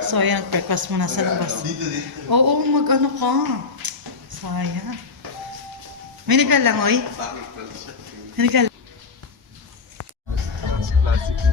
So, ayan, breakfast muna sa labas. Oo, mag-ano ka. Sayang. May nigal lang, oy. May nigal. Classic na.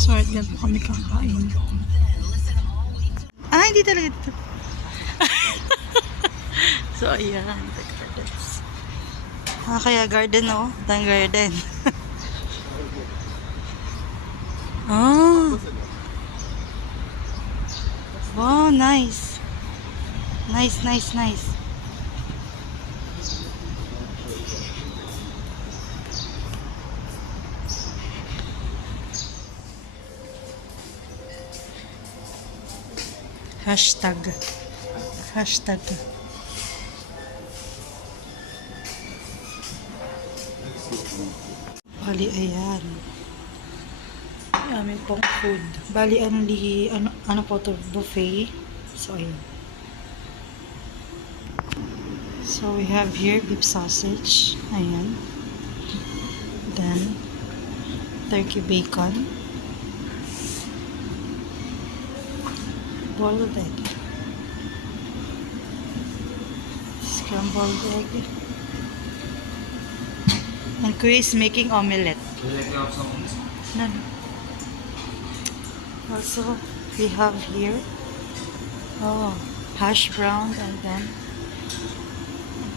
So, yan po kami kakain. Ah, hindi talaga dito. So, ayan. The gardens. Ah, kaya garden, no? Dan garden. Ah. Wow, nice. Nice, nice, nice. Hashtag. Hashtag. Bali, ayan. Amin pong food. Bali, ano po to, buffet. So, ayan. So, we have here beef sausage. Ayan. Then, turkey bacon. Boiled egg. Scrambled egg. And Kuya is making omelette. None. Also, we have here hash brown, and then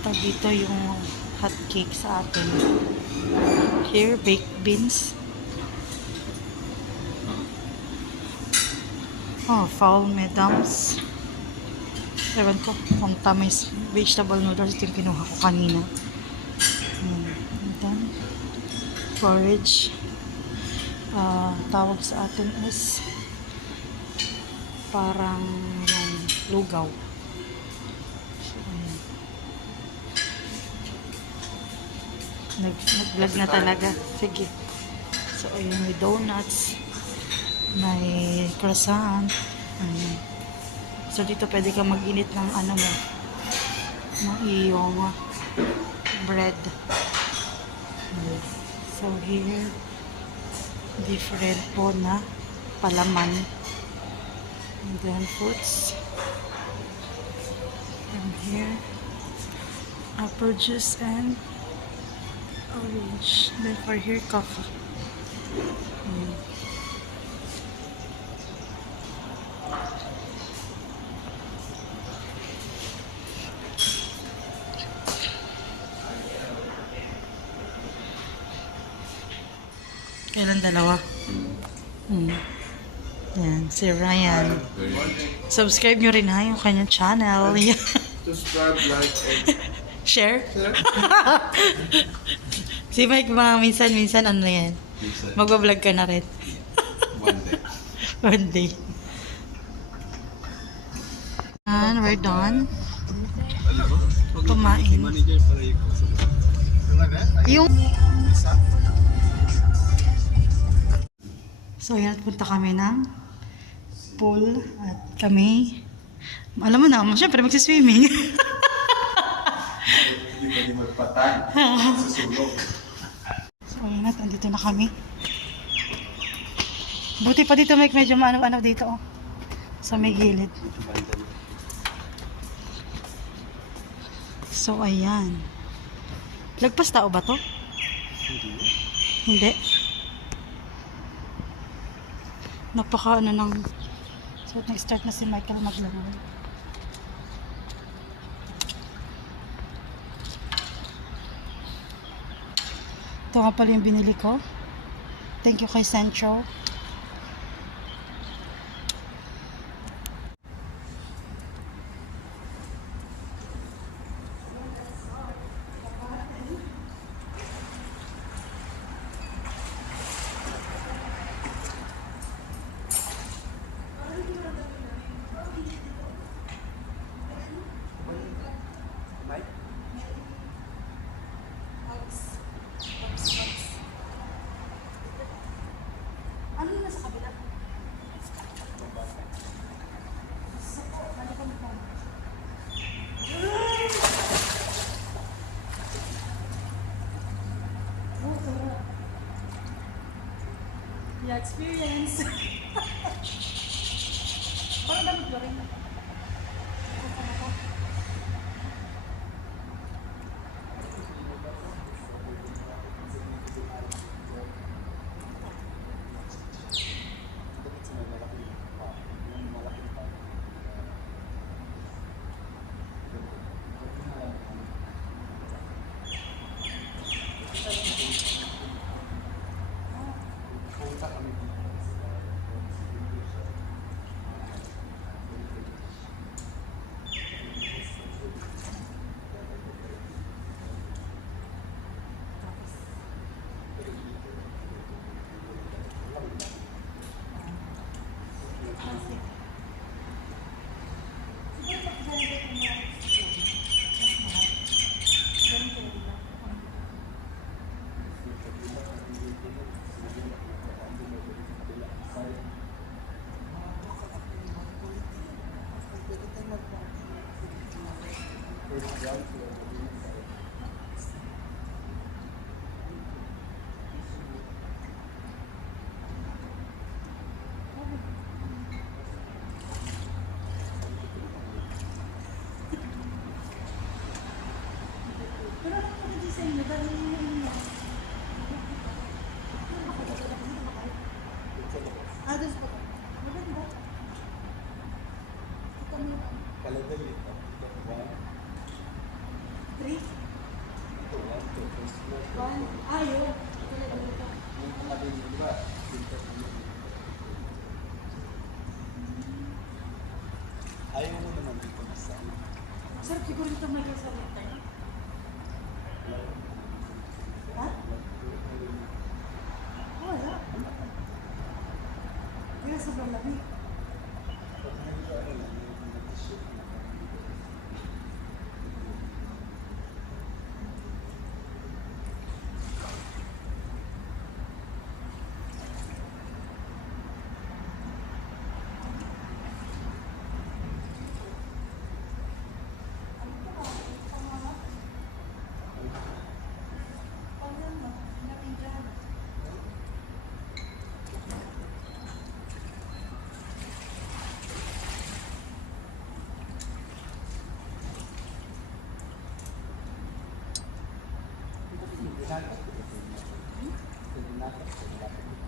dito yung hot cake sa atin. Here, baked beans. Oh, foul medams. Ewan ko kung tama yung vegetable noodles. Ito yung kinuha ko kanina. And then, porridge. Tawag sa atin is parang lugaw. So, nag-vlog na talaga. Sige. So, ayun, may donuts. May croissant. Ayan. So, dito pwede ka mag-init ng ano mo. Ng iyong bread. Ayan. So, here, different po na palaman. And then, fruits. And here, apple juice and orange. Then, for here, coffee. Ayan. Kailan dalawa? Yan, si Ryan. Subscribe nyo rin ha yung kanyang channel. Subscribe, like, and Share? Si Mike mga minsan ano yan? Magbablog ka na rin. one day. One day. And we're done. Kumain. Manager para Yung... So, yan, punta kami ng pool at kami, alam mo na, syempre magsiswimming. Hindi pwede magpatan sa sulok. So, yan at, andito na kami. Buti pa dito, Mike, medyo maano-ano dito, oh. Sa may gilid. So, ayan. Lagpas tao ba to? Hindi. Napaka ano ng... So, nag-start na si Michael maglangoy. Ito nga pala yung binili ko. Thank you kay Sancho. na-experience. Parang damit ba rin? Pero ako ko design na dahil yun yun. Doon pa. Maganda. Ito mo. Kalagay ito. 3? Ito, 1, 2, 3, 1. Ayaw. Ito. Yung katabi mo, di ba? Ayaw mo naman dito nasa Sarap siguro ito may kasalit tayo. Ha? Wala. Kaya sobrang lamig.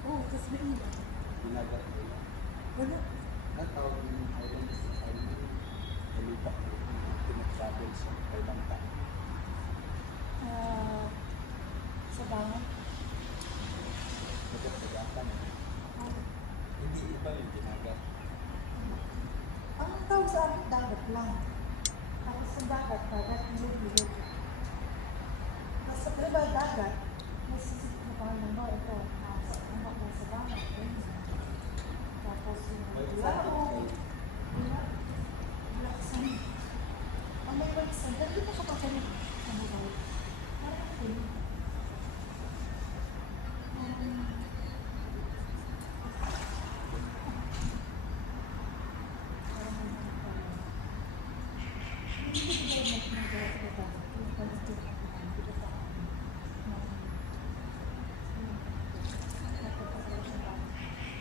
Oo, kasi may ilan. Wala. Natawag mo yung island sa island. Nalipa ko. Pinag-travel sa ibang tao. Sa bangon. Nagkakagatan. Hindi iba yung ginagat. Ang tawag sa akin, dagat lang. Tapos sa dagat, ilog-ilog. Tapos sa diba, dagat, may sisip na parang naman, ito, sa anak mo sa bangon. Tapos yung lao, black sand. Ang may white sand, dahil dito ka pa sa nito. Ano ba? Parang ako yun.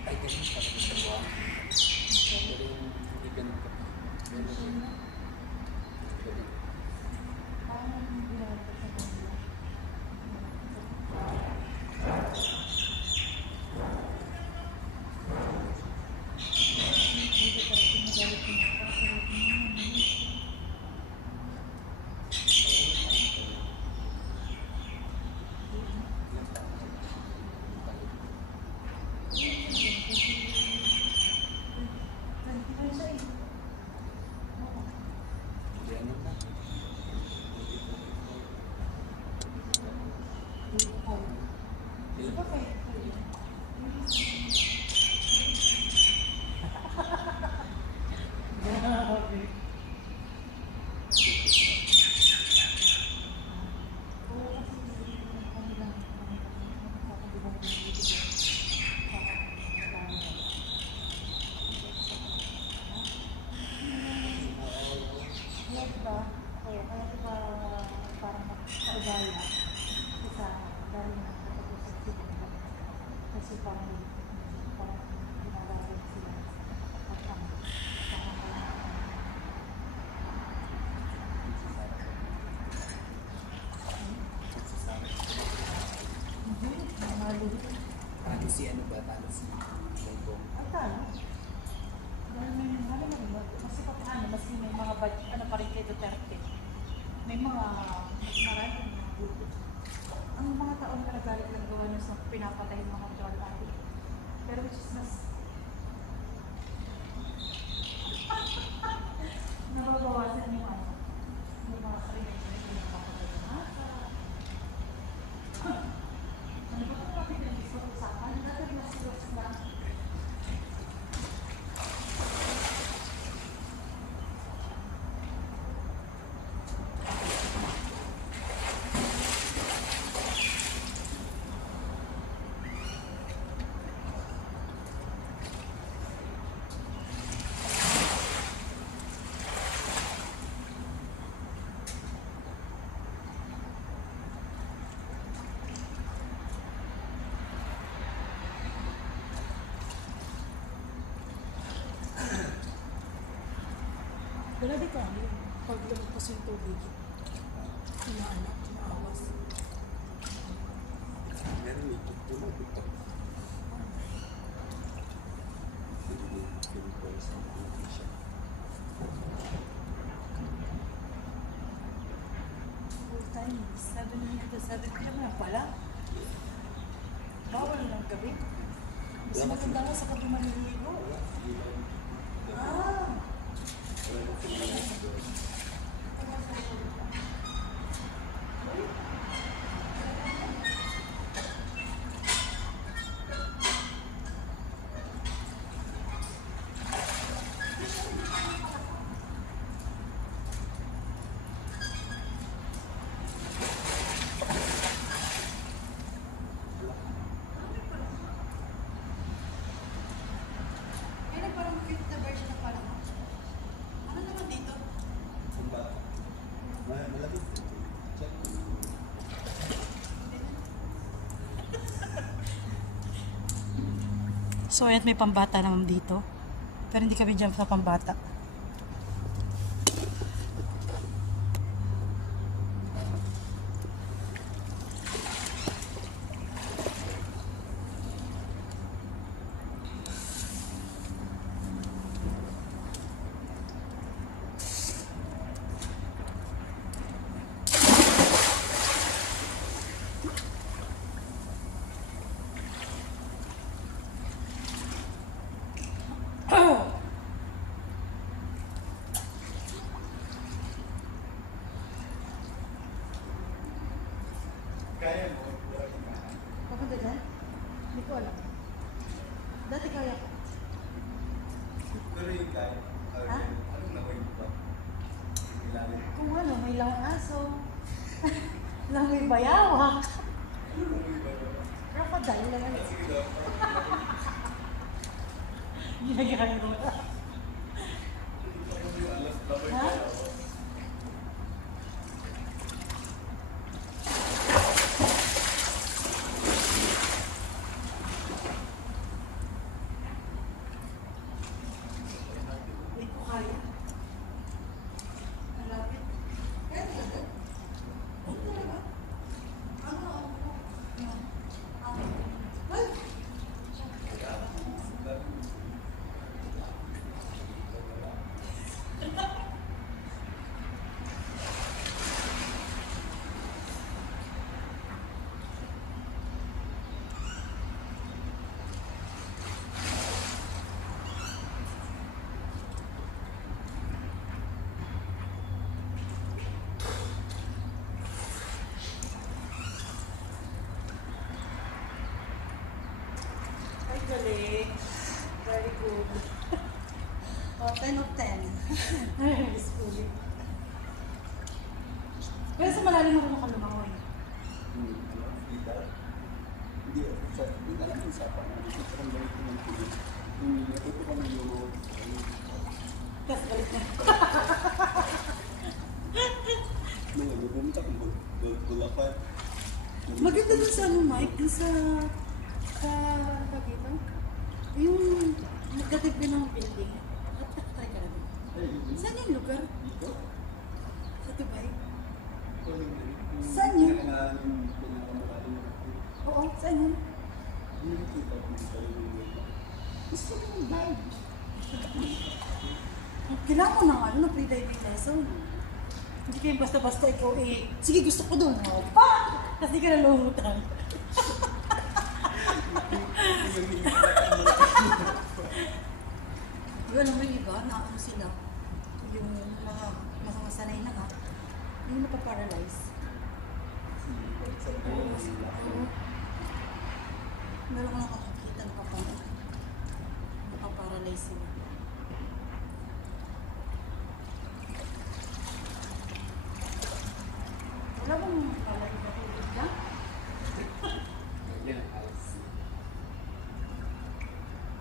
Ay, ganun pala sa buwan. pinapatay yung mga drug addict. Pero which is mas nababawasan yung ano, yung mga sarili na pinapatay ng masa. Ano ba kung bakit yung gusto ko sa akin? Dati mas serious na. Wala dito ano yun. Pag lumagpas yung tubig, inaanak, inaawas. Meron ito. Tumapit ito. Full time, 7 to 7 p.m. na pala. Bawal ng gabi. Kasi maganda nga sa gabi maliligo. Ah! Kaya parang cute na version na parang ano naman dito? Ang ba? Malapit. Check. So, ayan, may pambata naman dito. Pero hindi kami dyan sa pambata. Kaya mo. Papunta dyan? Hindi ko alam. Dati kaya ko. Pero yung kaya. Ha? Anong nakuha ba? Ilalim. Kung ano, may lang aso. Lang may bayawak. Crocodile lang ano. Sige daw. Ginagawa mo. Ha? Hindi ko kaya. Malapit. Kaya talaga? Oo talaga. Ano? Ay! Ay, galing. Very good. Oh, 10 of 10. Very schooling. Pero sa malalim ako makalumangoy. Hindi. Hindi ka lang yung sapa. Hindi ka lang ganito ng tubig. Ito ka ng euro. Tapos galit na. Mga pumunta kung Bulacan. Maganda dun sa ano, Mike, dun sa dito. Yung magkatid ka ng building. Try ka lang. Saan yung lugar? Dito? Sa Dubai? Saan yun? Pinakamalalim na ito. Oo, saan yun? Hindi ko kita kung ito yung Gusto ko yung dive. Kailangan ko ng ano, ng pre-diving lesson. Hindi kayo basta-basta ikaw sige gusto ko doon. Pa! Kasi ka nalumutan. Alam mo yung iba, na ano sila, yung mga sanay na nga, yung napaparalyze. Oo. Meron ko nakakakita napaparalyze sila. Wala bang lalaki na tulog ka?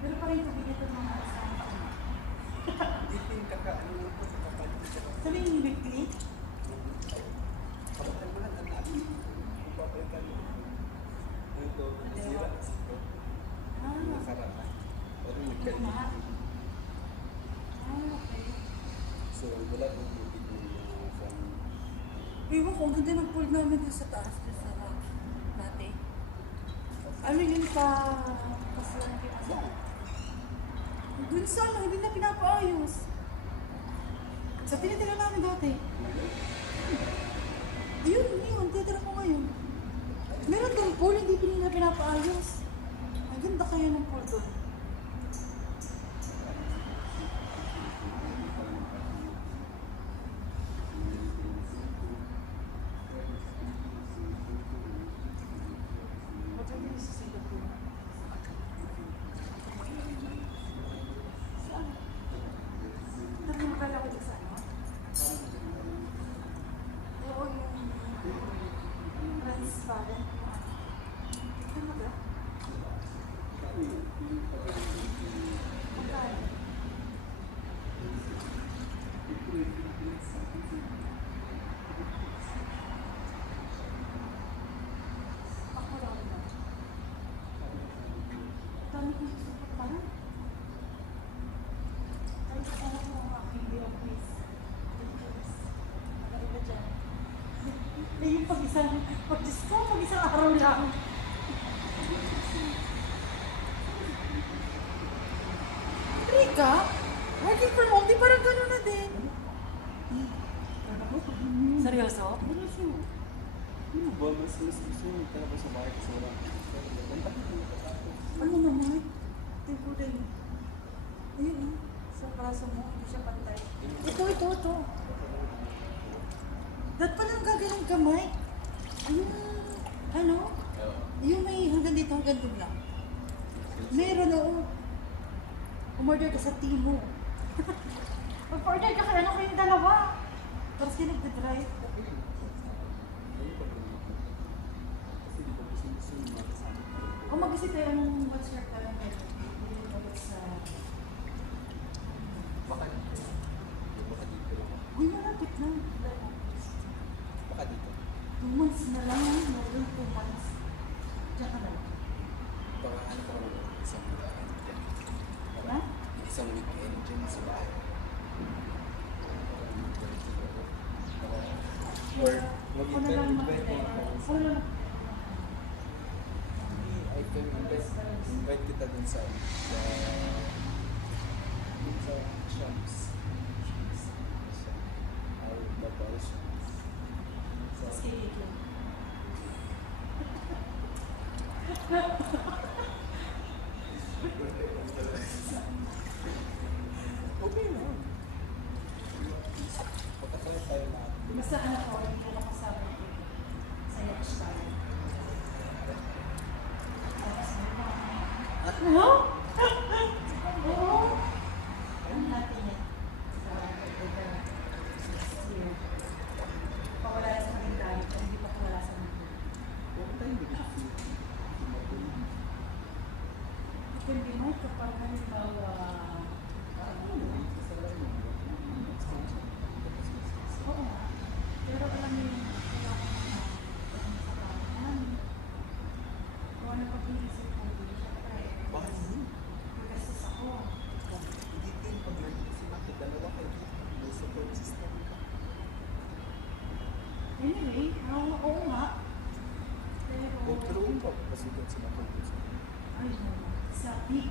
Pero pa rin pabigyan ito mga asang paano. Sabi yung weekly? Mahal. Okay. So, wala yung bukid ng from Iwan ko, ang ganda ng pool namin doon sa taas, doon sa dati. Ano yun pa, kasi lang pinasa. Doon sana, hindi na pinapaayos. Sa tinitira namin dati. Yun, titira ko ngayon. Meron doon pool, hindi nila pinapaayos. Ang ganda kaya ng pool doon. Yung pag-isang araw lang. Rika, working from home, di parang gano'n na din. Seryoso? ano ba? Mas gusto mo talaga sa bahay kasi wala. Ano naman? Tipo din. Ayun, sa braso mo, hindi siya pantay. Ito. Dapat pa lang gagalang kamay. Yung, ano? Yung may hanggang dito, hanggang doon lang. Meron, oo. Umorder ka sa Timo. Mag-order ka kaya ano kayong dalawa. Tapos kayo nagdadrive. Kung mag-isip tayo ng what's your calendar, hindi mo sa... Baka dito lang. Uy, malapit na. Baka dito. 2 months na lang. More 2 months. Diyan ka na lang. Baka ano pa naman isang weekend. Ha? Isang weekend dyan sa bahay. Or Ako na lang mag-invite. Ako na lang. I can invite kita dun sa shops. Or the bar shops. Sige, ito. Okay na. Pagkakaya tayo na. Basta ano ko, hindi ko kasama ko. Sa next time. Ano? Oo. Ano natin yan? Sa next year. Pawala na sa kalendary, pero hindi pa wala sa mga. Huwag tayong bigyan. Depende mo kapag halimbawa, oo. Pero alam mo yung kailangan na sa kanan. Kung ano pag-iisip ko, syempre, Bakit hindi? magastos ako. Hindi din pag-learn sila ito. Dalawa kayo. May support system ka. Anyway, oo nga. Pero yung papapasukan sila kung gusto. Ay, no. Sa big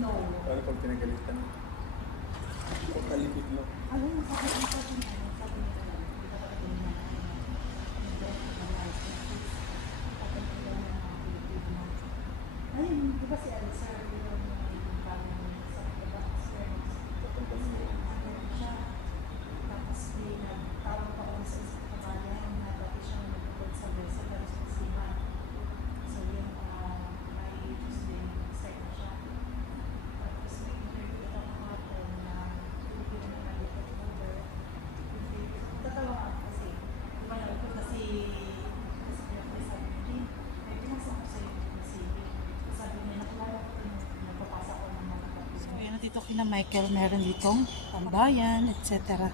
no. Paano pag pinagalitan? Kung kalipit mo. Alam mo, sabi nila, sabi nila, hindi ka pa rin na, hindi ka pa rin na, dito kina Michael, meron ditong tambayan, etc.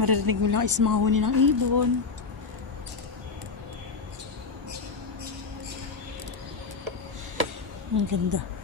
Maririnig mo lang is mga huni ng ibon. Ang ganda.